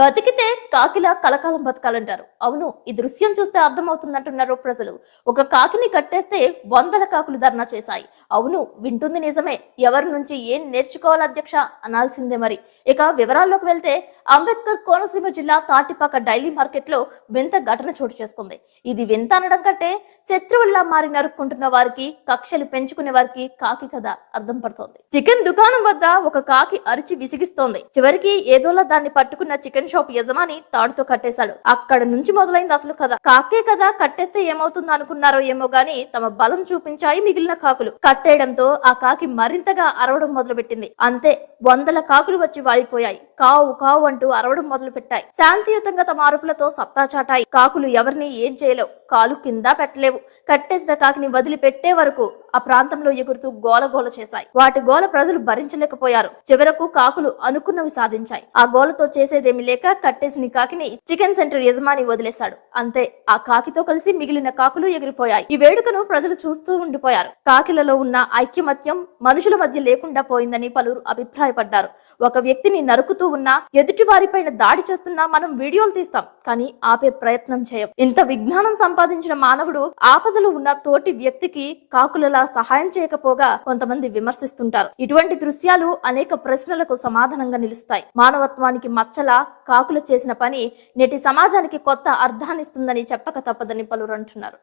బతికితే కాకిలా కలకాలం బతకాలంటారు. అవును ఈ దృశ్యం చూస్తే అర్థమవుతుందంటున్నారు ప్రజలు. ఒక కాకిని కట్టేస్తే వందల కాకులు ధర్నా చేశాయి. అవును వింటుంది నిజమే. ఎవరి నుంచి ఏం నేర్చుకోవాలి అధ్యక్ష? అనాల్సిందే మరి. ఇక వివరాల్లోకి వెళ్తే అంబేద్కర్ కోనసీమ జిల్లా తాటిపాక డైలీ మార్కెట్లో వింత ఘటన చోటు చేసుకుంది. ఇది వింత అనడం కంటే శత్రువుల్లా మారి నరుక్కుంటున్న వారికి కక్షలు పెంచుకునే వారికి కాకి కథ అర్థం పడుతోంది. చికెన్ దుకాణం వద్ద ఒక కాకి అరిచి విసిగిస్తోంది. చివరికి ఏదోలా దాన్ని పట్టుకున్న చికెన్ షాప్ యజమాని తాడుతో కట్టేశాడు. అక్కడ నుంచి మొదలైంది అసలు కథ. కాకే కదా కట్టేస్తే ఏమవుతుందో అనుకున్నారో ఏమో గాని తమ బలం చూపించాయి మిగిలిన కాకులు. కట్టేయడంతో ఆ కాకి మరింతగా అరవడం మొదలుపెట్టింది. అంతే వందల కాకులు వచ్చి వాలిపోయాయి. కావు కావు అంటూ అరవడం మొదలు పెట్టాయి శాంతియుతంగా తమ అరుపులతో సత్తా చాటాయి. కాకులు ఎవరిని ఏం చేయలేవు. కాలు కింద పెట్టలేవు. కట్టేసిన కాకిని వదిలిపెట్టే వరకు ఆ ప్రాంతంలో ఎగురుతూ గోలగోల చేశాయి. వాటి గోల ప్రజలు భరించలేకపోయారు. చివరకు కాకులు అనుకున్నవి సాధించాయి. ఆ గోలతో చేసేదేమి లేక కట్టేసిన కాకిని చికెన్ సెంటర్ యజమాని వదిలేశాడు. అంతే ఆ కాకితో కలిసి మిగిలిన కాకులు ఎగిరిపోయాయి. ఈ వేడుకను ప్రజలు చూస్తూ ఉండిపోయారు. కాకిలలో ఉన్న ఐక్యమత్యం మనుషుల మధ్య లేకుండా పోయిందని పలువురు అభిప్రాయపడ్డారు. ఒక వ్యక్తిని నరుకుతూ ఉన్నా ఎదుటి వారిపైన దాడి చేస్తున్నా మనం వీడియోలు తీస్తాం కానీ ఆపే ప్రయత్నం చేయం. ఇంత విజ్ఞానం సంపాదించిన మానవుడు ఆపదలో ఉన్న తోటి వ్యక్తికి కాకులలా సహాయం చేయకపోగా కొంతమంది విమర్శిస్తుంటారు. ఇటువంటి దృశ్యాలు అనేక ప్రశ్నలకు సమాధానంగా నిలుస్తాయి. మానవత్వానికి మచ్చలా కాకులు చేసిన పని నేటి సమాజానికి కొత్త అర్థాన్నిస్తుందని చెప్పక తప్పదని పలువురు అంటున్నారు.